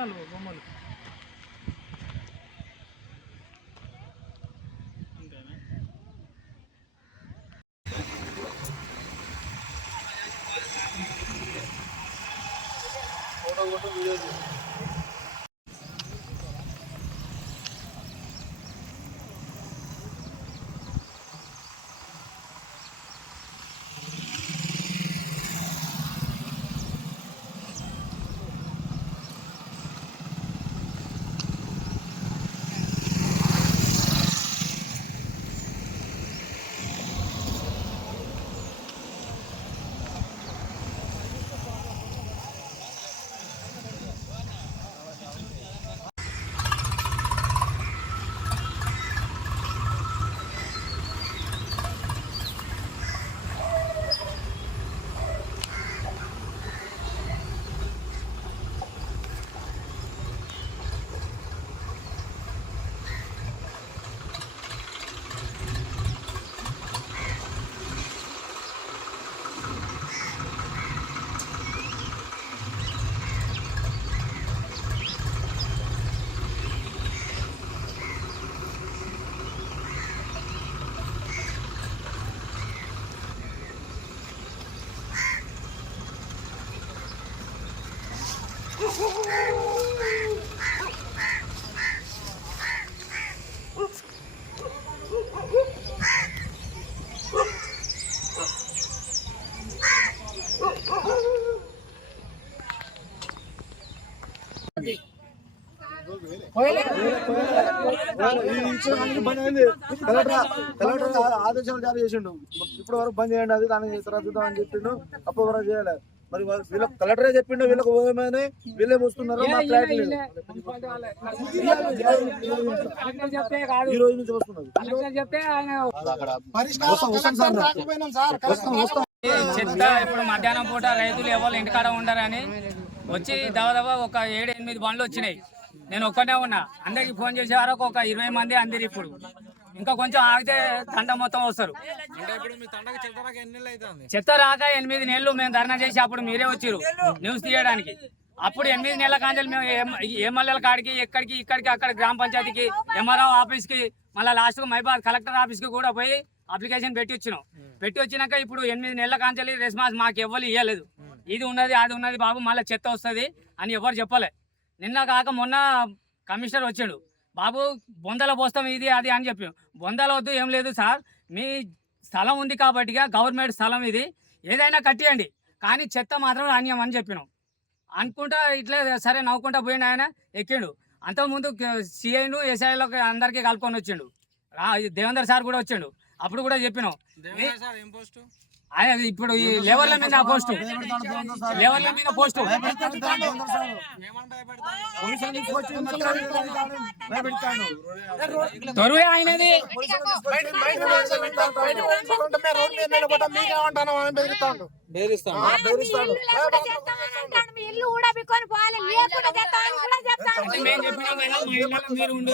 చేస్తాను బొమ్మలు. Photo video collector ఆదేశాలు జారీ చేసిండు. ఇప్పుడు వరకు బంద్ చేయండి, అది దానికి చూద్దాం అని చెప్పిండు. అప్పుడు వరకు చేయాలి. మరి వీళ్ళకి కలెక్టరే చెప్పిండు, వీళ్ళకి పోయమని వీళ్ళే వస్తున్నారు. ఈ రోజు నుంచి వస్తున్నారు. చెత్త ఇప్పుడు మధ్యాహ్నం పూట రైతులు ఎవరు ఇంటికాడ ఉండరని వచ్చి దాదాపు ఒక 7-8 బండ్లు వచ్చినాయి. నేను ఒక్కనే ఉన్నా. అందరికి ఫోన్ చేసే వరకు ఒక 20 మంది అందరు. ఇప్పుడు ఇంకా కొంచెం ఆగితే తండ మొత్తం వస్తారు. చెత్త రాక 8 నెలలు మేము ధర్నా చేసి అప్పుడు మీరే వచ్చారు న్యూస్ తీయడానికి. అప్పుడు 8 నెలల కాంచెలు మేము ఎమ్మెల్యేల కాడికి ఎక్కడికి ఇక్కడికి అక్కడ గ్రామ పంచాయతీకి ఎంఆర్ఓ ఆఫీస్కి మళ్ళీ లాస్ట్కు మైబాద్ కలెక్టర్ ఆఫీస్కి కూడా పోయి అప్లికేషన్ పెట్టి వచ్చినాం. పెట్టి వచ్చినాక ఇప్పుడు 8 నెలల కాంచెలు రెస్పాన్స్ మాకు ఎవ్వరు ఇవ్వలేదు. ఇది ఉన్నది అది ఉన్నది బాబు మళ్ళీ చెత్త వస్తుంది అని ఎవరు చెప్పలే. నిన్న కాక మొన్న కమిషనర్ వచ్చాడు, బాబు బొందల పోస్తాం ఇది అది అని చెప్పాం. బొందల వద్దు ఏం లేదు సార్, మీ స్థలం ఉంది కాబట్టి గవర్నమెంట్ స్థలం ఇది, ఏదైనా కట్టియండి కానీ చెత్త మాత్రం రానియం అని చెప్పినాం. అనుకుంటా ఇట్లే సరే నవ్వుకుంటా పోయిండు. ఆయన ఎక్కిండు. అంతకుముందు సిఐను ఎస్ఐలోకి అందరికీ కలుపుకొని వచ్చిండు. దేవేందర్ సార్ కూడా వచ్చిండు. అప్పుడు కూడా చెప్పినాం. ఇప్పుడు ఈ లెవెల్ల మీద పోస్టు తొరువే ఆయనది. మీరు ఉండు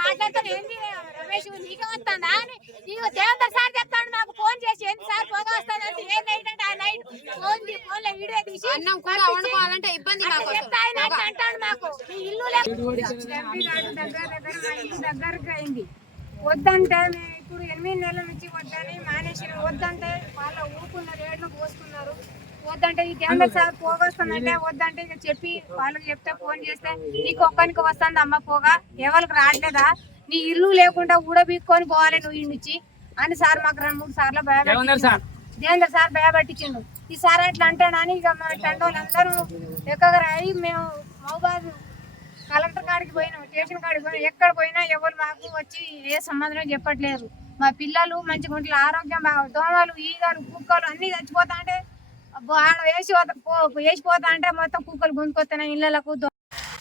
మాట్లాడతాను. ఏంటి రమేష్ నీకే వస్తుందా అని దేవేందర్ సార్ చెప్తాడు మాకు ఫోన్ చేసి, ఏంటి సార్ పొగ వస్తుంది అంటే ఏ నైట్ అంటే ఆ నైట్ ఫోన్ లో వీడియో తీసి అన్నం కూడా వండుకోవాలంటే ఇబ్బంది అంటాడు. మాకు ఇల్లు దగ్గరకు అయింది. వద్దంటే ఇప్పుడు 8 నెలల నుంచి వద్దని మానేసి వద్దంటే వాళ్ళ ఊరుకున్న రేట్లు పోసుకున్నారు. వద్దంటే ఈ దేవేందర్ సార్ పోగ వస్తుందంటే వద్దంటే ఇక చెప్పి వాళ్ళకి చెప్తే ఫోన్ చేస్తే నీకు ఒక్కనికి వస్తుంది అమ్మ పోగ, ఎవరికి రావట్లేదా, నీ ఇల్లు లేకుండా ఊడబీక్కొని పోవాలి నువ్వు ఈ నుంచి అని సార్ మాకు 2-3 సార్లు దేవేందర్ సార్ భయపట్టించిండు. ఈ సార్ అట్లా అంటాడని ఇక మా టెండోళ్ళందరూ ఎక్కగా అయ్యి మేము మహబాద్ కలెక్టర్ కాడికి పోయినాం, స్టేషన్ కాడికి పోయినాం. ఎక్కడ పోయినా ఎవరు మాకు వచ్చి ఏ సంబంధం చెప్పట్లేదు. మా పిల్లలు మంచిగా ఉంటే ఆరోగ్యం దోమలు ఈగలు కుక్కలు అన్ని చచ్చిపోతా అంటే వేసిపోతా అంటే మొత్తం కుక్కలు గుంజుకొస్తున్నాయి ఇళ్లకు.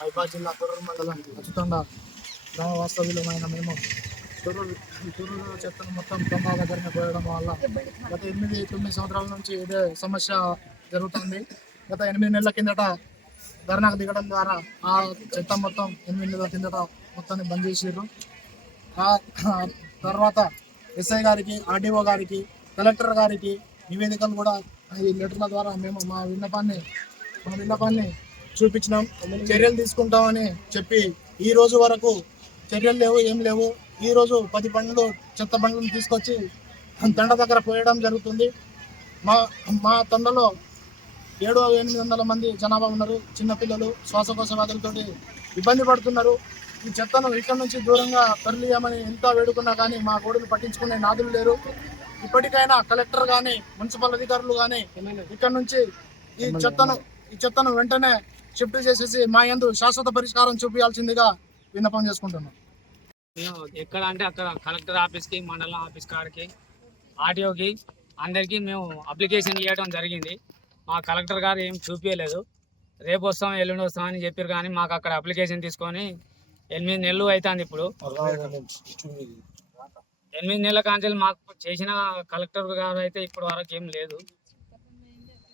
మైబాద్ జిల్లా తొర్రూరు మండలం అచ్యుతండ గ్రామ వాస్తవ్యులమైన మేము తొర్రూరు చెత్తను మొత్తం తండా దగ్గరనే పోయడం వల్ల గత 8-9 సంవత్సరాల నుంచి ఇదే సమస్య జరుగుతుంది. గత 8 నెలల కిందట ధర్నాకు దిగడం ద్వారా ఆ చెత్త మొత్తం 8 నెలల కిందట మొత్తాన్ని బంద్ చేసారు. ఆ తర్వాత ఎస్ఐ గారికి, ఆర్డీఓ గారికి కలెక్టర్ గారికి నివేదికలు కూడా ఈ లెటర్ల ద్వారా మేము మా విన్నపాన్ని చూపించినాం. చర్యలు తీసుకుంటామని చెప్పి ఈ రోజు వరకు చర్యలు లేవు, ఏం లేవు. ఈ రోజు 10 బండ్లు చెత్త బండ్లను తీసుకొచ్చి తండ దగ్గర పోయడం జరుగుతుంది. మా తండలో 700-800 మంది జనాభా ఉన్నారు. చిన్నపిల్లలు శ్వాసకోశ వ్యాధులతోటి ఇబ్బంది పడుతున్నారు. ఈ చెత్తను ఇక్కడ నుంచి దూరంగా తరలియమని ఎంత వేడుకున్నా కానీ మా గోడును పట్టించుకునే నాదులు లేరు. ఇప్పటికైనా కలెక్టర్ కానీ మున్సిపల్ అధికారులు కానీ ఇక్కడ నుంచి ఈ చెత్తను వెంటనే షిఫ్ట్ చేసేసి మా యందు శాశ్వత పరిష్కారం చూపించాల్సిందిగా విన్నపం చేసుకుంటున్నాం. మేము ఎక్కడ అంటే అక్కడ కలెక్టర్ ఆఫీస్కి, మండలం ఆఫీస్ కాడికి, ఆర్టీఓకి అందరికీ మేము అప్లికేషన్ ఇవ్వడం జరిగింది. మా కలెక్టర్ గారు ఏం చూపించలేదు. రేపు వస్తాం, ఎల్లుండి వస్తాం అని చెప్పారు. కానీ మాకు అక్కడ అప్లికేషన్ తీసుకొని 8 నెలలు అవుతుంది. ఇప్పుడు 8 నెలల కాంచెలు మాకు చేసిన కలెక్టర్ గారు అయితే ఇప్పటి వరకు ఏం లేదు.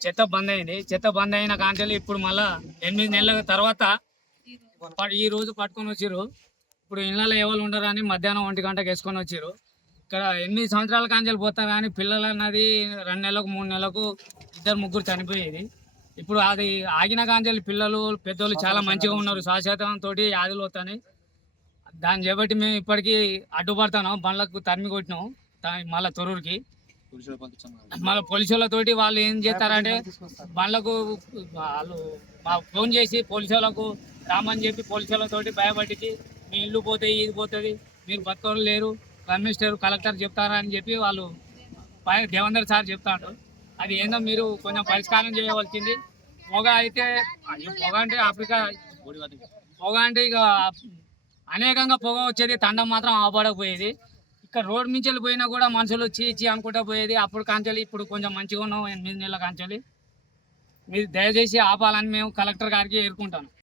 చెత్త బంద్ అయింది. చెత్త బంద్ అయిన కాంచెలు ఇప్పుడు మళ్ళా 8 నెలల తర్వాత ఈ రోజు పట్టుకొని వచ్చారు. ఇప్పుడు ఇళ్ళలో ఎవరు ఉండరు అని మధ్యాహ్నం 1 గంటకు వేసుకొని వచ్చారు. ఇక్కడ 8 సంవత్సరాల కాంచెలు పోతారు కానీ పిల్లలు అన్నది 2 నెలలకు 3 నెలలకు 2-3 చనిపోయేది. ఇప్పుడు అది ఆగిన కాంచెలు పిల్లలు పెద్దోళ్ళు చాలా మంచిగా ఉన్నారు. శ్వాసతంతో వ్యాధులు వస్తాయి. దాన్ని చేపట్టి మేము ఇప్పటికీ అడ్డుపడతాను. బండ్లకు తరిమి కొట్టినాం మళ్ళీ తొర్రూరుకి. మళ్ళీ పోలీసులతోటి వాళ్ళు ఏం చేస్తారంటే బండ్లకు వాళ్ళు ఫోన్ చేసి పోలీసులకు రామని చెప్పి పోలీసులతోటి భయపడిచి మీ ఇల్లు పోతే ఇది పోతుంది, మీరు బతకలు లేరు, కమిషనర్ కలెక్టర్ చెప్తారా అని చెప్పి వాళ్ళు దేవేందర్ సార్ చెప్తాడు. అది ఏందో మీరు కొంచెం పరిష్కారం చేయవలసింది. పొగ అయితే పొగ అంటే ఆఫ్రికా పొగ అంటే ఇక అనేకంగా పొగ వచ్చేది. తండం మాత్రం ఆపడకపోయేది. ఇక్కడ రోడ్ నుంచి పోయినా కూడా మనుషులు చీ అనుకుంటా పోయేది. అప్పుడు కాంచాలి, ఇప్పుడు కొంచెం మంచిగా ఉన్నాం. 8 నెలల కాంచాలి. మీరు దయచేసి ఆపాలని మేము కలెక్టర్ గారికి ఏరుకుంటాను.